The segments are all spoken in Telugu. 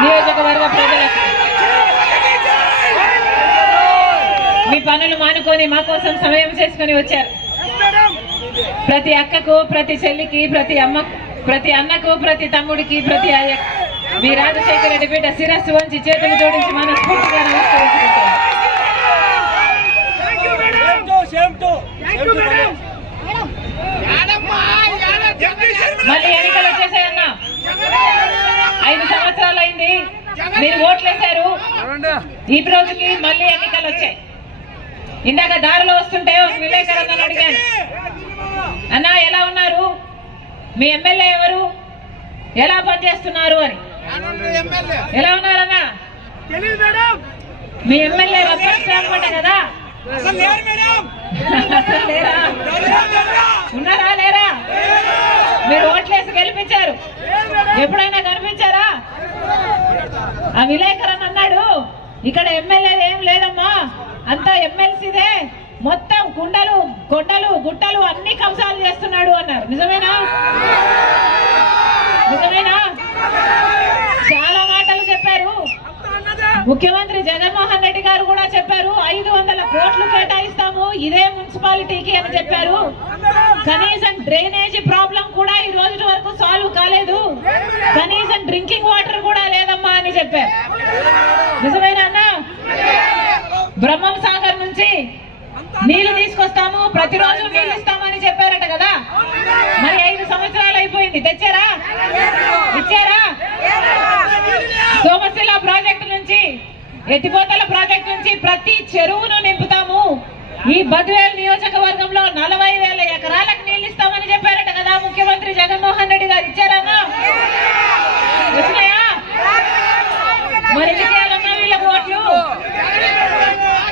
నియోజకవర్గ ప్రజలకు మీ పనులు మానుకొని మా కోసం సమయం చేసుకొని వచ్చారు. ప్రతి అక్కకు ప్రతి చెల్లికి ప్రతి అమ్మకు ప్రతి అన్నకు ప్రతి తమ్ముడికి ప్రతి అయ్య మీ రాజశేఖర రెడ్డి బిడ్డ శిరస్సు వంచి చేతులు జోడించి మనస్ఫూర్తిగా నమస్కరించుకుంటాం మళ్ళీ ఎన్నికలు వచ్చేసాయన్న ఐదు సంవత్సరాలు అయింది మీరు ఓట్లేశారు. ఈ రోజుకి మళ్ళీ ఎన్నికలు వచ్చాయి. ఇందాక దారిలో వస్తుంటే ఒక విలేకరంగా అడిగాను. అన్న ఎలా ఉన్నారు? మీ ఎమ్మెల్యే ఎవరు? ఎలా పనిచేస్తున్నారు అని. ఎలా ఉన్నారన్నా? మీ ఎమ్మెల్యే రత్నశ్రామట కదా? ఉన్నారా లేరా? మీరు ఓట్లేసి గెలిపించారు. ఎప్పుడైనా కనిపించారా? ఆ విలేకరన్ అన్నాడు ఇక్కడ ఎమ్మెల్యే ఏం లేదమ్మా అంతా ఎమ్మెల్సీదే మొత్తం కుండలు కొండలు గుట్టలు అన్ని కంసాలు చేస్తున్నాడు అన్నారు. నిజమేనా? నిజమేనా? చాలా మాటలు చెప్పారు. ముఖ్యమంత్రి జగన్మోహన్ రెడ్డి గారు కూడా చెప్పారు ఐదు వందల కోట్లు కేటాయిస్తాము ఇదే మున్సిపాలిటీకి అని చెప్పారు. కనీసం డ్రైనేజీ ప్రాబ్లం కూడా ఈ రోజు వరకు సాల్వ్ కాలేదు. కనీసం డ్రింకింగ్ వాటర్ కూడా లేదమ్మా అని చెప్పారు. నిజమేనా అన్న? బ్రహ్మం సాగర్ నుంచి నీళ్ళు తీసుకొస్తాము ప్రతిరోజు నీళ్ళు ఇస్తామని చెప్పారట కదా. మరి ఐదు సంవత్సరాలు అయిపోయింది తెచ్చారా? ప్రాజెక్టు నుంచి ఎత్తిపోతల ప్రాజెక్టు నుంచి ప్రతి చెరువును నింపుతాము. ఈ బద్వేల్ నియోజకవర్గంలో నలభై వేల ఎకరాలకు నీళ్ళు ఇస్తామని చెప్పారట కదా ముఖ్యమంత్రి జగన్మోహన్ రెడ్డి గారు ఇచ్చారన్నా మరి ఎందుకు వీళ్ళకి ఓట్లు?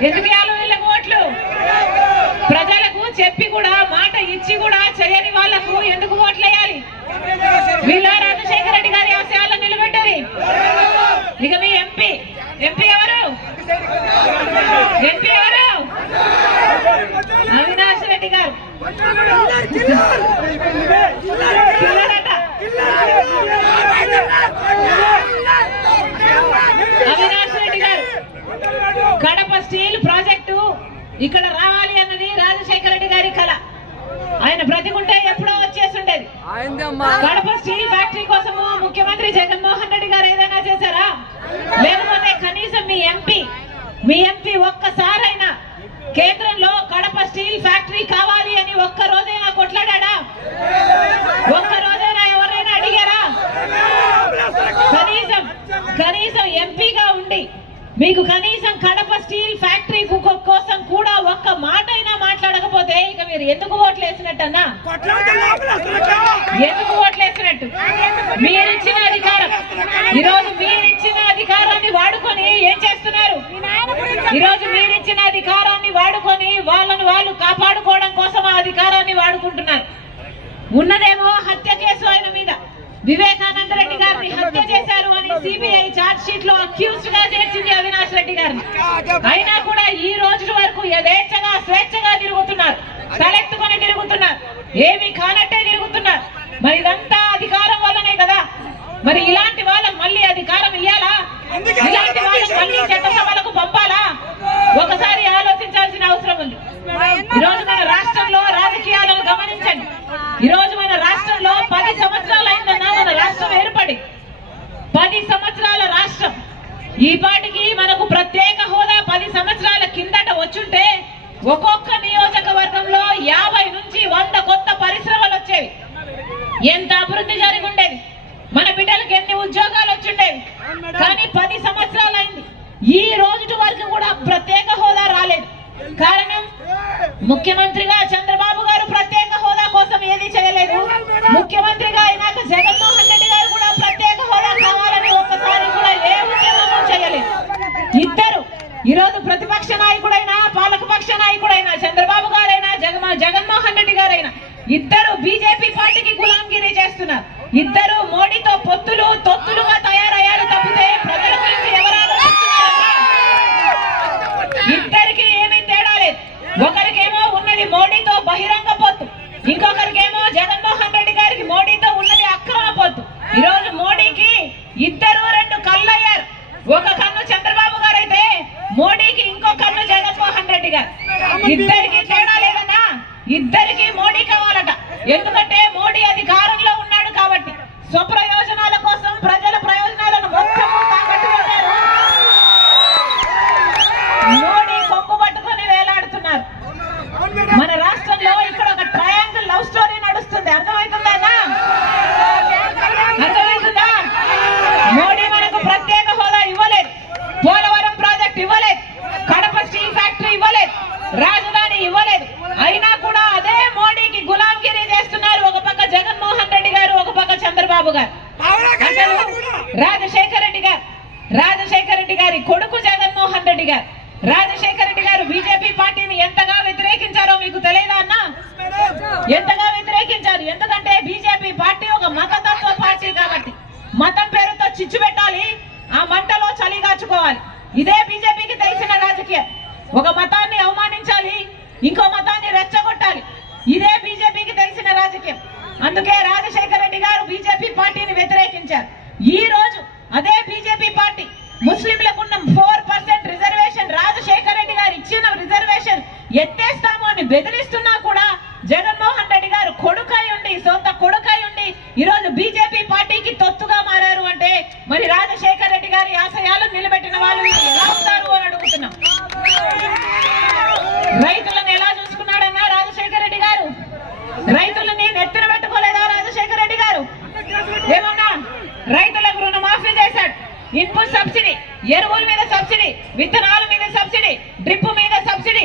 ఎందుకు వీళ్ళకి ఓట్లు? ప్రజలకు చెప్పి కూడా మాట ఇచ్చి కూడా చేయని వాళ్ళకు ఎందుకు ఓట్లేయాలి వేయాలి వీళ్ళ రాజశేఖర రెడ్డి గారి ఆశయాలను నిలబెట్టవి ఇక మీ ఎంపీ ఎంపీ ఎవరు ఎంపీ ఎవరు అవినాష్ రెడ్డి గారు! అవినాష్ రెడ్డి గారు! కడప స్టీల్ ప్రాజెక్టు ఇక్కడ రావాలి అన్నది రాజశేఖర రెడ్డి గారి కళ. ఆయన బ్రతికుంటే ఎప్పుడో వచ్చేస్తుండేది. కడప కడప స్టీల్ ఫ్యాక్టరీ కావాలి అని ఒక్క రోజైనా కొట్లాడా ఒక్క రోజైనా ఎవరైనా అడిగారా? కనీసం కనీసం ఎంపీగా ఉండి మీకు కనీసం కడప స్టీల్ ఫ్యాక్టరీ కోసం కూడా ఒక్క మాట అయినా మాట్లాడకపోతే ఇక మీరు ఎందుకు ఓట్లు వేసినట్టన్నా ఎందుకు ఓట్లేసినట్టు? మీరిచ్చిన అధికారం. ఈరోజు మీరిచ్చిన అధికారాన్ని వాడుకొని ఏం చేస్తున్నారు? ఈరోజు మీరిచ్చిన అధికారాన్ని వాడుకొని వాళ్ళను వాళ్ళు కాపాడుకోవడం కోసం ఆ అధికారాన్ని వాడుకుంటున్నారు ఉన్నదేమో హత్య కేసు ఆయన మీద. వివేకానంద రెడ్డి గారిని హత్య చేశారు అని సిబిఐ చార్జ్ షీట్లో అక్యూజ్డ్గా చేర్చింది అవినాష్ రెడ్డి గారిని. అయినా కూడా ఈ రోజు వరకు యథేచ్ఛగా స్వేచ్ఛగా తిరుగుతున్నారు. తలెత్తుకొని తిరుగుతున్నారు. ఏమి కానట్టే తిరుగుతున్నారు. మరి ఇదంతా అధికారం వల్లనే కదా? మరి ఇలాంటి వాళ్ళకి మళ్ళీ అధికారం ఇయ్యాలా? ఇలాంటి వాళ్ళకి మళ్ళీ చట్టసభలకు పంపాలా? ఒకసారి ఆలోచించాల్సిన అవసరం ఉంది. ఈ రోజు మన రాష్ట్రంలో రాజకీయాలను గమనించండి. ఈరోజు మన రాష్ట్రంలో పది సంవత్సరాలు అయిందన్నా మన రాష్ట్రం ఏర్పడి. పది సంవత్సరాల రాష్ట్రం. ఈ పాటికి మనకు ప్రత్యేక హోదా పది సంవత్సరాల కిందట వచ్చుంటే ఒక్కొక్క నియోజకవర్గంలో యాభై నుంచి వంద కొత్త పరిశ్రమలు వచ్చేవి. ఎంత అభివృద్ధి జరిగి ఉండేది మన బిడ్డలకు ఎన్ని ఉద్యోగాలు వచ్చుండేవి? కానీ పది సంవత్సరాలు అయింది. ఈ రోజు వరకు కూడా ప్రత్యేక హోదా రాలేదు. కారణం ముఖ్యమంత్రిగా చంద్రబాబు గారు ప్రత్యేక హోదా కోసం ఏది చేయలేదు. ముఖ్యమంత్రిగా అయినాక జగన్మోహన్ రెడ్డి గారు కూడా ప్రత్యేక హోదా కావాలని ఒక్కసారి కూడా ఏ ఉద్యమం చేయలేదు. ఇద్దరు. ఈరోజు ప్రతిపక్ష నాయకుడైనా పాలకపక్ష నాయకుడైనా చంద్రబాబు గారైనా జగన్ జగన్మోహన్ రెడ్డి గారైనా ఇద్దరు బీజేపీ పార్టీకి గులాంగిరి చేస్తున్నారు. ఇద్దరు మోడీతో పొత్తులు తొత్తులుగా తయారయ్యారు తప్పితే ప్రజల గురించి ఎవరు ఆలోచిస్తున్నారమ్మా? ఇద్దరికి ఏమీ తేడా లేదు ఒకరికేమో ఉన్నది మోడీతో బహిరంగ పొత్తు. ఇంకొకరికేమో జగన్మోహన్ రెడ్డి గారికి మోడీతో ఉన్నది అక్రమ పొత్తు. రోజు మోడీకి ఇద్దరు రెండు కళ్ళు అయ్యారు ఒక కన్ను చంద్రబాబు గారు అయితే మోడీకి ఇంకో కన్ను జగన్మోహన్ రెడ్డి గారు. ఇద్దరికి తేడా లేదన్నా ఇద్దరికి మోడీ కావాలట. ఎందుకంటే మోడీ అధికారంలో ఉన్నాడు కాబట్టి స్వప్రయోజనాల కోసం ప్రజల ప్రయోజనాలను మొత్తము తాకట్టు పెట్టారు మోడీ కొంపు పట్టుకొని వేలాడుతున్నారు మన రాష్ట్రంలో ఇక్కడ ఒక ట్రయాంగిల్ లవ్ స్టోరీ నడుస్తుంది అర్థమవుతుందా అన్నా? అర్థమవుతుందా మోడీ మనకు ప్రత్యేక హోదా ఇవ్వలేదు పోలవరం ప్రాజెక్ట్ ఇవ్వలేదు కడప స్టీల్ ఫ్యాక్టరీ ఇవ్వలేదు రాజధాని ఇవ్వలేదు అయినా కూడా అదే మోడీకి గులాంగిరి చేస్తున్నారు ఒక పక్క జగన్మోహన్ రెడ్డి గారు ఒక పక్క చంద్రబాబు గారు అసలు రాజశేఖర రెడ్డి గారు రాజశేఖర రెడ్డి గారి కొడుకు జగన్మోహన్ రెడ్డి గారు రాజశేఖర రెడ్డి గారు బీజేపీ పార్టీని ఎంతగా వ్యతిరేకించారో మీకు తెలియదా అన్నా? ఎంతగా వ్యతిరేకించారు? ఎందుకంటే బీజేపీ పార్టీ ఒక మతతత్వ పార్టీ కాబట్టి. మతం పేరుతో చిచ్చు పెట్టాలి ఆ మంటలో చలిగాచుకోవాలి ఇదే బీజేపీకి తెలిసిన రాజకీయం. ఒక మతాన్ని అవమానించాలి ఇంకో మతాన్ని రెచ్చగొట్టాలి. ఇదే బీజేపీకి తెలిసిన రాజకీయం. అందుకే రాజశేఖర రెడ్డి గారు బీజేపీ పార్టీని వ్యతిరేకించారు ఈ రోజు అదే బీజేపీ పార్టీ ముస్లింలకు ఉన్న four percent reservation Rajasekhara Reddy garu ఇచ్చిన రిజర్వేషన్ ఎత్తేస్తాము అని బెదిరిస్తున్నా కూడా జగన్మోహన్ రెడ్డి గారు కొడుకై ఉండి సొంత కొడుకై ఉండి ఈ రోజు బీజేపీ పార్టీకి తొత్తుగా మారారు అంటే మరి రాజశేఖర్ రెడ్డి గారి ఆశయాలు నిలబెట్టిన వాళ్ళు ఎలా ఉంటారు అని అడుగుతున్నాం. రైతులను ఎలా చూసుకున్నాడన్నా రాజశేఖర్ రెడ్డి గారు? రైతులని నెత్తిన పెట్టుకోలేదా రాజశేఖర్ రెడ్డి గారు? ఏమన్నా? రైతులకు రుణమాఫీ చేశాడు. ఇన్పుట్ సబ్సిడీ ఎరువుల మీద సబ్సిడీ విత్తనాలు మీద సబ్సిడీ డ్రిప్ మీద సబ్సిడీ